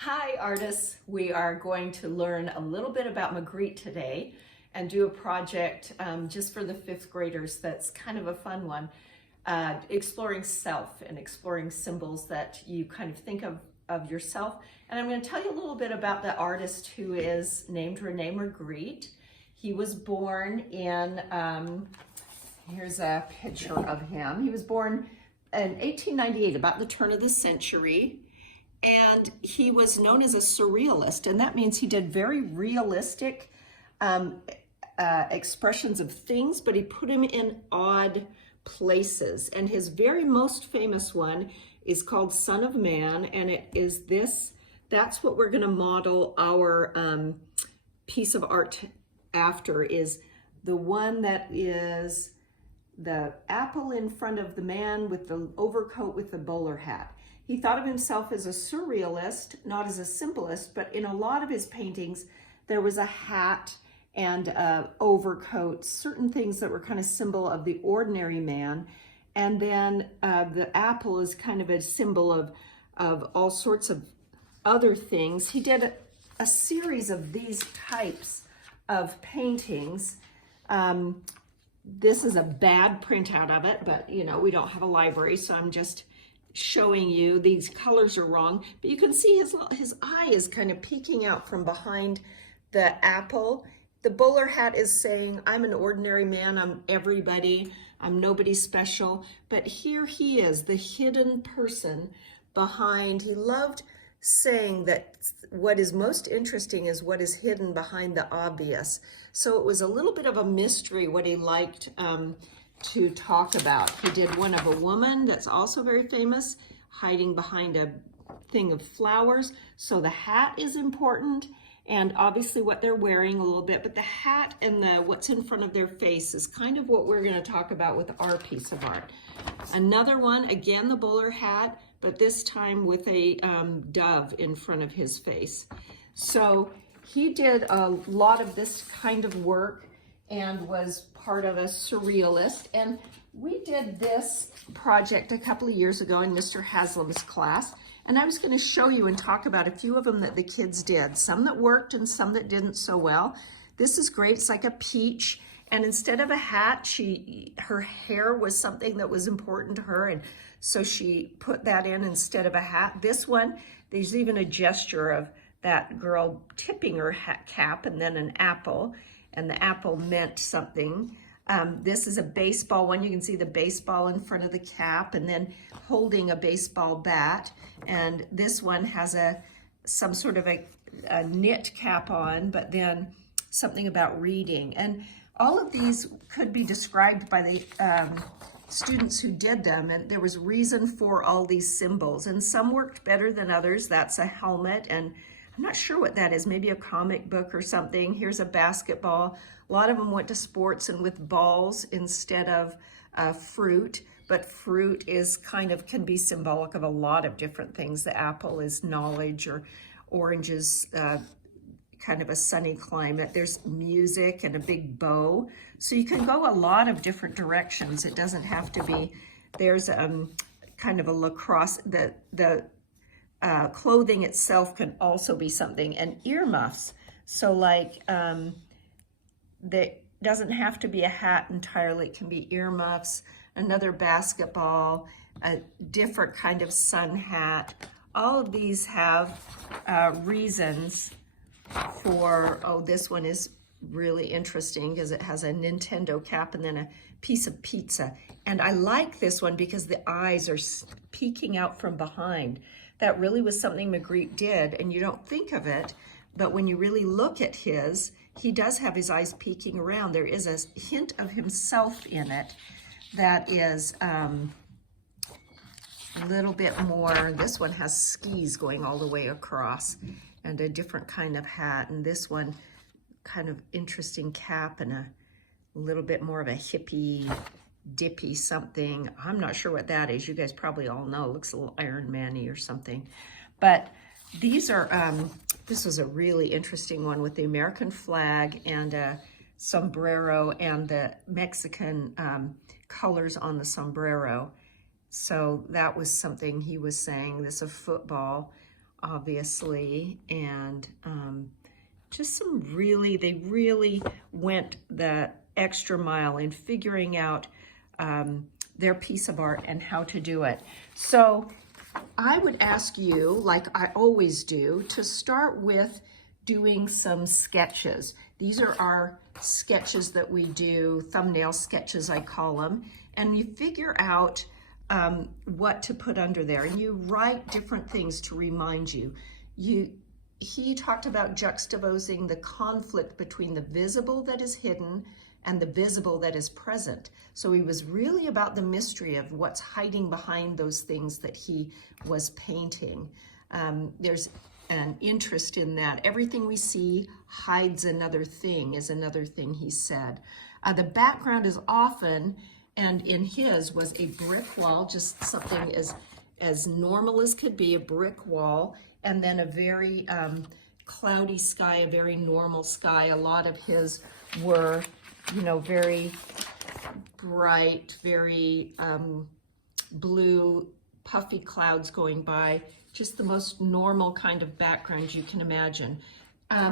Hi artists, we are going to learn a little bit about Magritte today and do a project just for the fifth graders that's kind of a fun one, exploring self and exploring symbols that you kind of think of yourself. And I'm going to tell you a little bit about the artist who is named Rene Magritte. He was born in, here's a picture of him. He was born in 1898, about the turn of the century. And he was known as a surrealist, and that means he did very realistic expressions of things, but he put them in odd places. And his very most famous one is called Son of Man, and it is this, that's what we're gonna model our piece of art after, is the one that is the apple in front of the man with the overcoat with the bowler hat. He thought of himself as a surrealist, not as a symbolist, but in a lot of his paintings, there was a hat and overcoat, certain things that were kind of symbol of the ordinary man. And then the apple is kind of a symbol of all sorts of other things. He did a series of these types of paintings. This is a bad printout of it, but you know, we don't have a library, so I'm just showing you. These colors are wrong, but you can see his eye is kind of peeking out from behind the apple. The bowler hat is saying, I'm an ordinary man, I'm everybody, I'm nobody special. But here he is, the hidden person behind. He loved saying that what is most interesting is what is hidden behind the obvious. So it was a little bit of a mystery what he liked to talk about. He did one of a woman that's also very famous, hiding behind a thing of flowers. So the hat is important, and obviously what they're wearing a little bit, but the hat and what's in front of their face is kind of what we're going to talk about with our piece of art. Another one, again, the bowler hat, but this time with a dove in front of his face. So he did a lot of this kind of work and was part of a surrealist. And we did this project a couple of years ago in Mr. Haslam's class. And I was going to show you and talk about a few of them that the kids did, some that worked and some that didn't so well. This is great. It's like a peach. And instead of a hat, her hair was something that was important to her. And so she put that in instead of a hat. This one, there's even a gesture of that girl tipping her hat cap and then an apple. And the apple meant something. This is a baseball one. You can see the baseball in front of the cap and then holding a baseball bat. And this one has some sort of a knit cap on, but then something about reading. And all of these could be described by the students who did them, and there was reason for all these symbols. And some worked better than others. That's a helmet, and I'm not sure what that is, maybe a comic book or something. Here's a basketball. A lot of them went to sports and with balls instead of fruit, but fruit is can be symbolic of a lot of different things. The apple is knowledge, or orange is kind of a sunny climate. There's music and a big bow. So you can go a lot of different directions. It doesn't have to be, there's kind of a lacrosse, the clothing itself can also be something, and earmuffs. So like, that doesn't have to be a hat entirely. It can be earmuffs, another basketball, a different kind of sun hat. All of these have reasons for, oh, this one is really interesting because it has a Nintendo cap and then a piece of pizza. And I like this one because the eyes are peeking out from behind. That really was something Magritte did, and you don't think of it, but when you really look at his, he does have his eyes peeking around. There is a hint of himself in it that is a little bit more. This one has skis going all the way across and a different kind of hat, and this one kind of interesting cap and a little bit more of a hippie dippy something. I'm not sure what that is. You guys probably all know. It looks a little Iron Man-y or something. But these are, this was a really interesting one with the American flag and a sombrero and the Mexican colors on the sombrero. So that was something he was saying. This is a football. obviously, and just they really went the extra mile in figuring out their piece of art and how to do it. So I would ask you, like I always do, to start with doing some sketches. These are our sketches that we do, thumbnail sketches I call them, and you figure out what to put under there, and you write different things to remind you. He talked about juxtaposing the conflict between the visible that is hidden and the visible that is present. So he was really about the mystery of what's hiding behind those things that he was painting. There's an interest in that. Everything we see hides another thing, is another thing he said. The background is often, and in his was a brick wall, just something as normal as could be, a brick wall, and then a very cloudy sky, a very normal sky. A lot of his were, you know, very bright, very blue, puffy clouds going by, just the most normal kind of background you can imagine.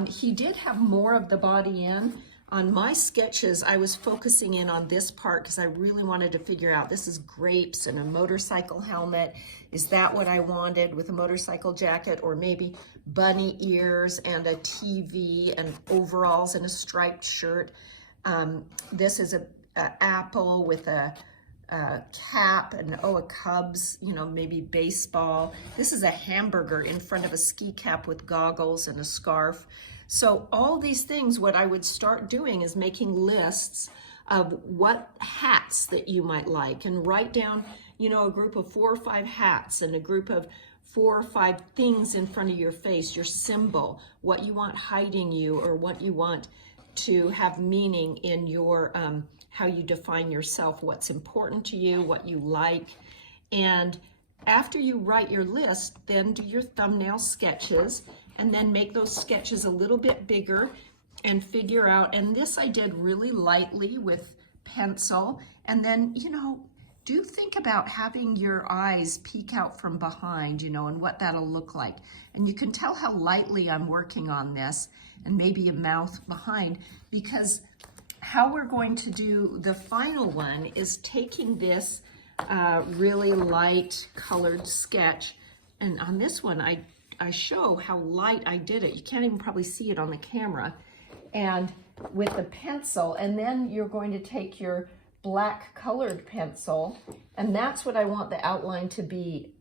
He did have more of the body in. On my sketches, I was focusing in on this part because I really wanted to figure out, this is grapes and a motorcycle helmet. Is that what I wanted with a motorcycle jacket? Or maybe bunny ears and a TV and overalls and a striped shirt. This is a apple with a cap and a Cubs, you know, maybe baseball. This is a hamburger in front of a ski cap with goggles and a scarf. So all these things, what I would start doing is making lists of what hats that you might like, and write down, you know, a group of 4 or 5 hats and a group of 4 or 5 things in front of your face, your symbol, what you want hiding you, or what you want to have meaning in your, how you define yourself, what's important to you, what you like. And after you write your list, then do your thumbnail sketches, and then make those sketches a little bit bigger and figure out, and this I did really lightly with pencil, and then, you know, do think about having your eyes peek out from behind, you know, and what that'll look like. And you can tell how lightly I'm working on this, and maybe a mouth behind, because how we're going to do the final one is taking this really light colored sketch, and on this one I show how light I did it. You can't even probably see it on the camera. And with the pencil, and then you're going to take your black colored pencil, and that's what I want the outline to be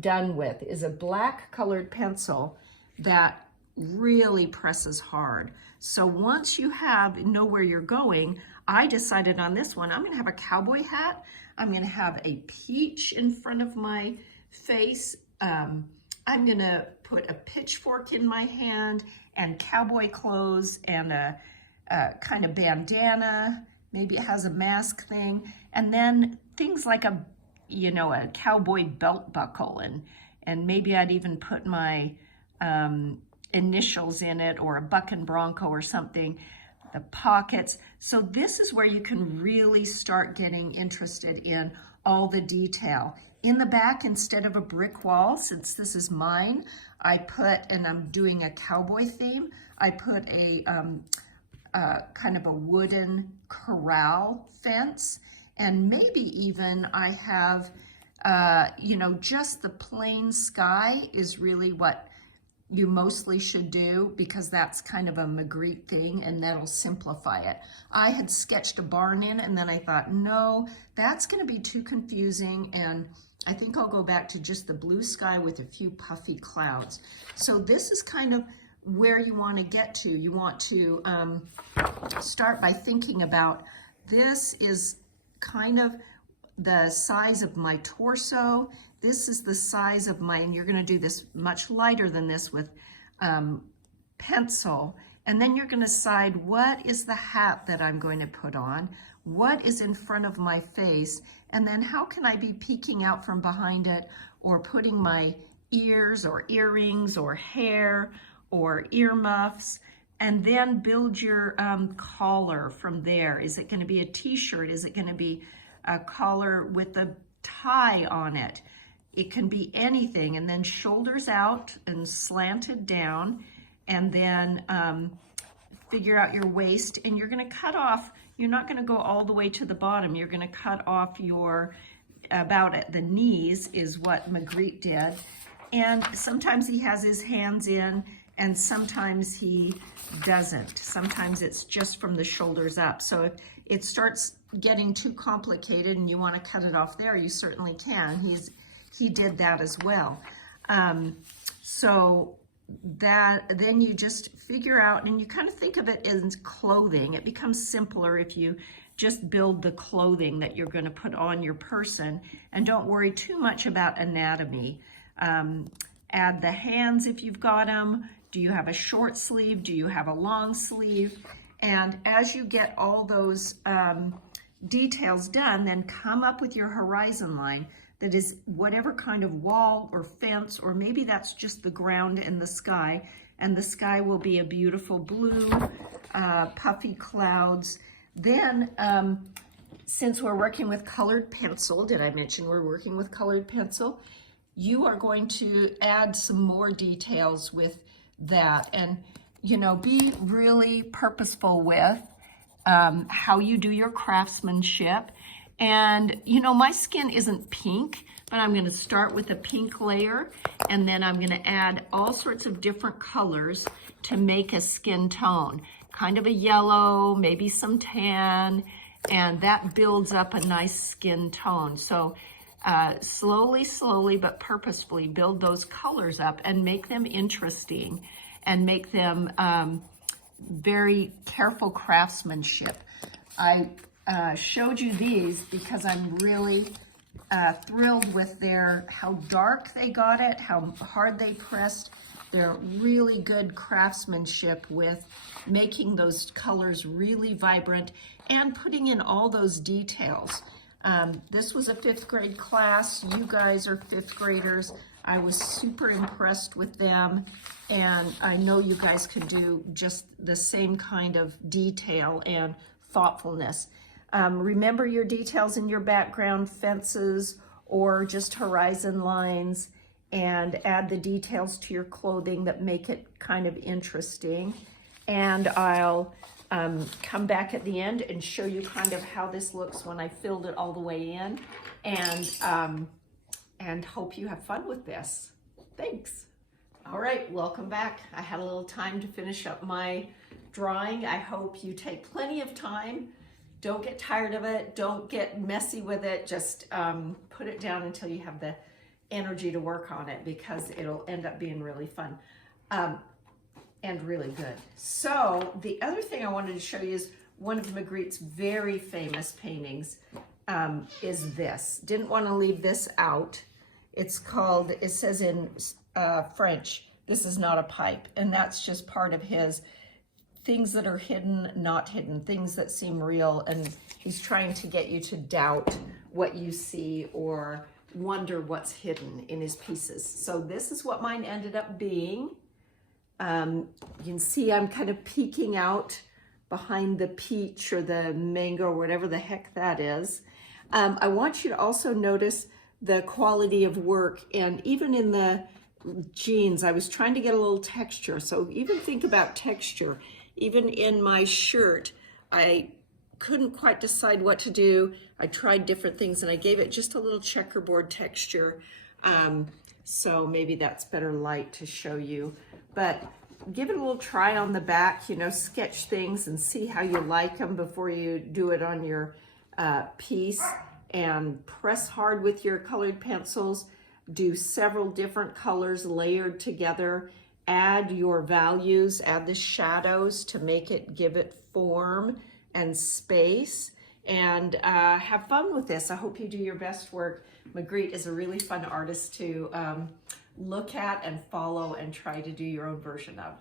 done with, is a black colored pencil that really presses hard. So once you know where you're going, I decided on this one, I'm gonna have a cowboy hat, I'm gonna have a peach in front of my face, I'm gonna put a pitchfork in my hand, and cowboy clothes, and a kind of bandana, maybe it has a mask thing, and then things like a cowboy belt buckle, and maybe I'd even put my initials in it, or a buck and bronco or something, the pockets. So this is where you can really start getting interested in all the detail. In the back, instead of a brick wall, since this is mine, I put, and I'm doing a cowboy theme, I put a kind of a wooden corral fence, and maybe even I have, just the plain sky is really what you mostly should do, because that's kind of a Magritte thing, and that'll simplify it. I had sketched a barn in, and then I thought, no, that's gonna be too confusing, and I think I'll go back to just the blue sky with a few puffy clouds. So this is kind of where you want to get to. You want to start by thinking about, this is kind of the size of my torso. This is the size of my, and you're going to do this much lighter than this with pencil. And then you're going to decide, what is the hat that I'm going to put on? What is in front of my face? And then how can I be peeking out from behind it, or putting my ears or earrings or hair or earmuffs, and then build your collar from there. Is it going to be a t-shirt? Is it going to be a collar with a tie on it? It can be anything, and then shoulders out and slanted down, and then figure out your waist, and you're gonna cut off, you're not gonna go all the way to the bottom, you're gonna cut off your, about at the knees is what Magritte did. And sometimes he has his hands in, and sometimes he doesn't. Sometimes it's just from the shoulders up. So if it starts getting too complicated and you wanna cut it off there, you certainly can. He did that as well. So that then you just figure out, and you kind of think of it as clothing. It becomes simpler if you just build the clothing that you're going to put on your person, and don't worry too much about anatomy. Add the hands if you've got them. Do you have a short sleeve? Do you have a long sleeve? And as you get all those details done, then come up with your horizon line. That is whatever kind of wall or fence, or maybe that's just the ground and the sky will be a beautiful blue, puffy clouds. Then, since we're working with colored pencil, did I mention we're working with colored pencil? You are going to add some more details with that, and be really purposeful with how you do your craftsmanship. And my skin isn't pink, but I'm going to start with a pink layer, and then I'm going to add all sorts of different colors to make a skin tone, kind of a yellow, maybe some tan, and that builds up a nice skin tone. So slowly but purposefully build those colors up and make them interesting, and make them very careful craftsmanship. I showed you these because I'm really thrilled with how dark they got it, how hard they pressed. They're really good craftsmanship with making those colors really vibrant and putting in all those details. This was a 5th grade class. You guys are 5th graders. I was super impressed with them, and I know you guys can do just the same kind of detail and thoughtfulness. Remember your details in your background, fences or just horizon lines, and add the details to your clothing that make it kind of interesting. And I'll come back at the end and show you kind of how this looks when I filled it all the way in, and hope you have fun with this. Thanks. All right, welcome back. I had a little time to finish up my drawing. I hope you take plenty of time. Don't get tired of it. Don't get messy with it. Just put it down until you have the energy to work on it, because it'll end up being really fun and really good. So the other thing I wanted to show you is one of Magritte's very famous paintings is this. Didn't want to leave this out. It's called, it says in French, "This is not a pipe." And that's just part of his things that are hidden, not hidden, things that seem real, and he's trying to get you to doubt what you see or wonder what's hidden in his pieces. So this is what mine ended up being. You can see I'm kind of peeking out behind the peach or the mango or whatever the heck that is. I want you to also notice the quality of work, and even in the jeans, I was trying to get a little texture. So even think about texture. Even in my shirt, I couldn't quite decide what to do. I tried different things, and I gave it just a little checkerboard texture. So maybe that's better light to show you. But give it a little try on the back, sketch things and see how you like them before you do it on your piece. And press hard with your colored pencils. Do several different colors layered together. Add your values, add the shadows to make it, give it form and space, and have fun with this. I hope you do your best work. Magritte is a really fun artist to look at and follow and try to do your own version of.